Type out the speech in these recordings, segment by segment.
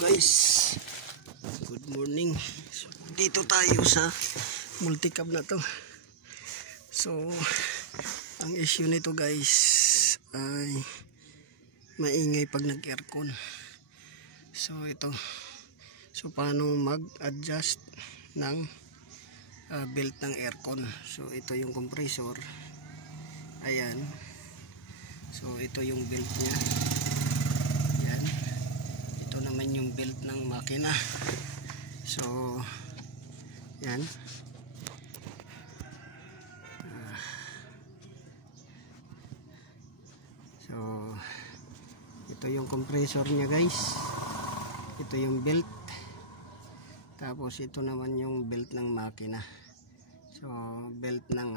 guys, good morning. So, dito tayo sa multicab na to. So ang issue nito guys ay maingay pag nag aircon. So ito, so paano mag adjust ng belt ng aircon. So ito yung compressor, ayan. So ito yung belt nya, ayan. Ito naman yung belt ng makina. So yan, so ito yung compressor nya guys, ito yung belt, tapos ito naman yung belt ng makina. So belt ng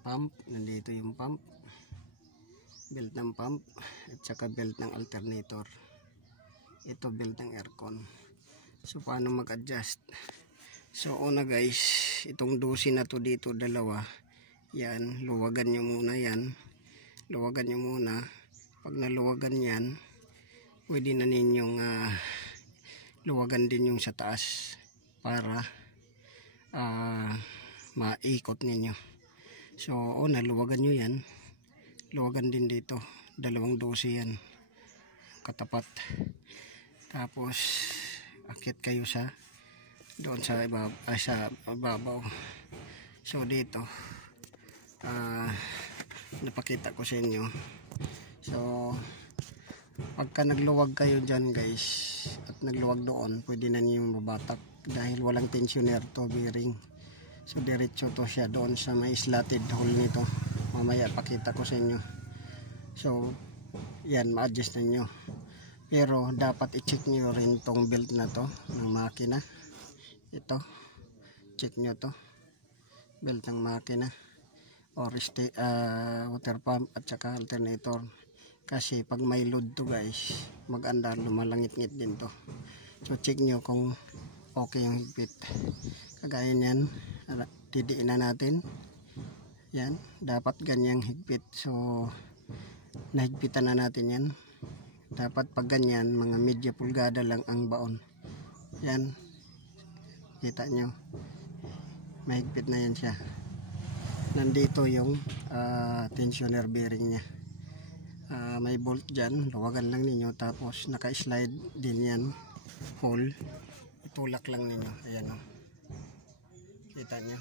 pump, nandito yung pump, belt ng pump, at saka belt ng alternator. Ito belt ng aircon. So paano mag-adjust? So una guys, itong dosi na to dito, dalawa, yan, luwagan nyo muna yan, luwagan nyo muna. Pag naluwagan yan, pwede na ninyong luwagan din yung sa taas para maikot ninyo. So una, luwagan nyo yan, luwagan din dito, dalawang dosi yan katapat. Tapos akit kayo sa doon sa ibabaw. So dito napakita ko sa inyo. So pagka nagluwag kayo dyan guys at nagluwag doon, pwede na niyo mabatak dahil walang tensioner to, bearing. So diretso to siya doon sa may slotted hole nito. Mamaya pakita ko sa inyo. So yan, ma-adjust na nyo. Pero dapat i-check nyo rin tong belt na to ng makina. Ito, check nyo to, belt ng makina or water pump at saka alternator. Kasi pag may load to guys, mag-andar, lumalangit-ngit din to. So check nyo kung okay yung higpit. Kagaya nyan, didiin na natin. Yan, dapat ganyang higpit. So nahigpitan na natin yan. Dapat pag ganyan, mga media pulgada lang ang baon. Yan, kita nyo, mahigpit na yan siya. Nandito yung tensioner bearing nya. May bolt dyan, luwagan lang ninyo. Tapos naka-slide din yan, hole, itulak lang ninyo. Ayan o, kita nyo.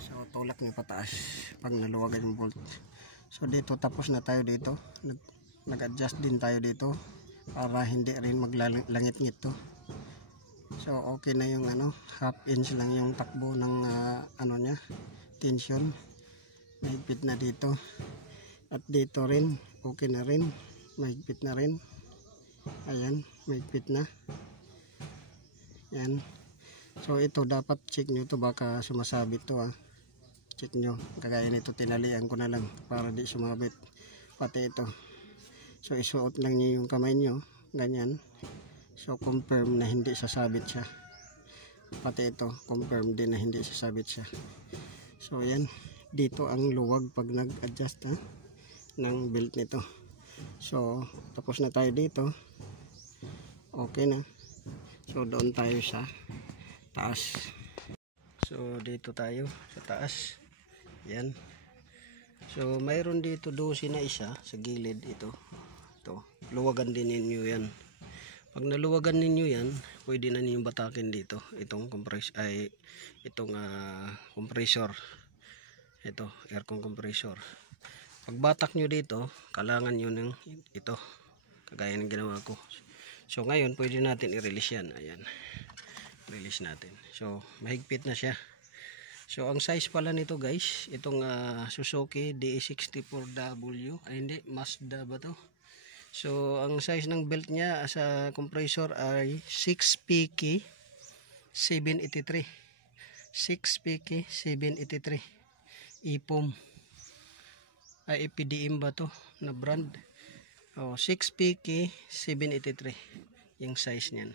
So tulak nyo pataas pag naluwagan yung bolt. So dito, tapos na tayo dito. Nag-adjust din tayo dito para hindi rin maglalangit-ngit to. So okay na yung half inch lang yung takbo ng nya, tension. Mahigpit na dito. At dito rin, okay na rin. Mahigpit na rin. Ayan, mahigpit na. Yan. So ito dapat check nyo to, baka sumasabit to Check nyo. Kagaya nito, tinalian ko na lang para di sumabit. Pati ito. So isuot lang nyo yung kamay nyo, ganyan. So confirm na hindi sasabit siya. Pati ito, confirm din na hindi sasabit siya. So yan, dito ang luwag pag nag-adjust ng belt nito. So tapos na tayo dito. Okay na. So doon tayo sa taas. So dito tayo sa taas. Yan. So mayroon dito dosi na isa sa gilid ito. Luwagan din ninyo yan. Pag naluwagan ninyo yan, pwede na ninyong batakin dito itong compressor. Ito, aircon compressor. Pag batak nyo dito, kailangan nyo ng ito, kagaya ng ginawa ko. So ngayon pwede natin i-release yan. Ayan, release natin. So mahigpit na siya. So ang size pala nito guys, itong Suzuki DE64W, ay hindi, Mazda ba to? So ang size ng belt niya sa compressor ay 6PK 783. 6PK 783. IPOM. Ay EPDM ba to na brand? 6PK 783 yung size niyan.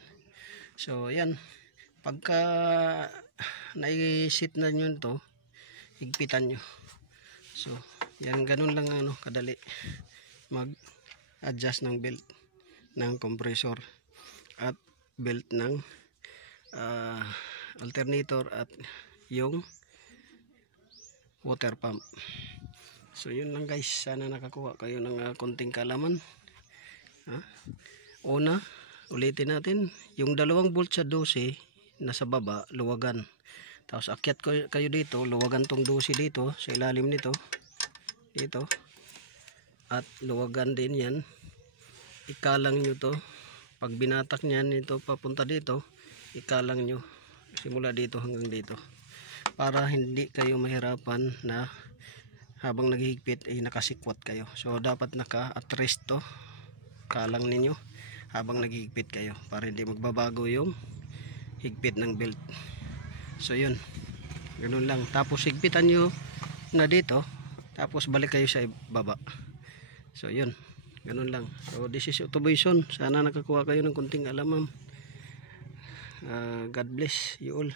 So yan, pagka nai-sit na nyo to, higpitan nyo. So yan, ganun lang kadali mag adjust ng belt ng compressor. at belt ng alternator at yung water pump. So yun lang guys, sana nakakuha kayo ng konting kalaman. Una, ulitin natin, yung 2 bolt sa 12 nasa baba, luwagan. Tapos akyat kayo dito, luwagan tong 12 dito sa ilalim nito, dito, at luwagan din yan. Ikalang nyo to, pag binatak nyan ito papunta dito, ikalang nyo simula dito hanggang dito, para hindi kayo mahirapan na habang naghihigpit ay nakasikwat kayo. So dapat naka-at-rest to, kalang ninyo habang naghihigpit kayo, para hindi magbabago yung higpit ng belt. So yun, ganun lang. Tapos higpitan nyo na dito, tapos balik kayo sa baba. So yun, ganun lang. So this is Autoboyson. Sana nakakuha kayo ng konting alamam. God bless you all.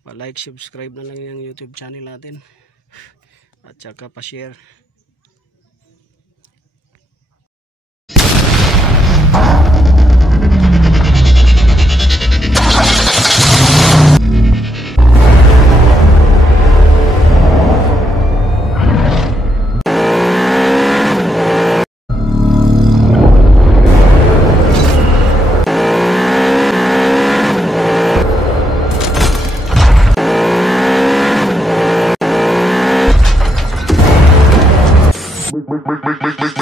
Pa-like, subscribe na lang yung YouTube channel natin, at saka pa-share. Make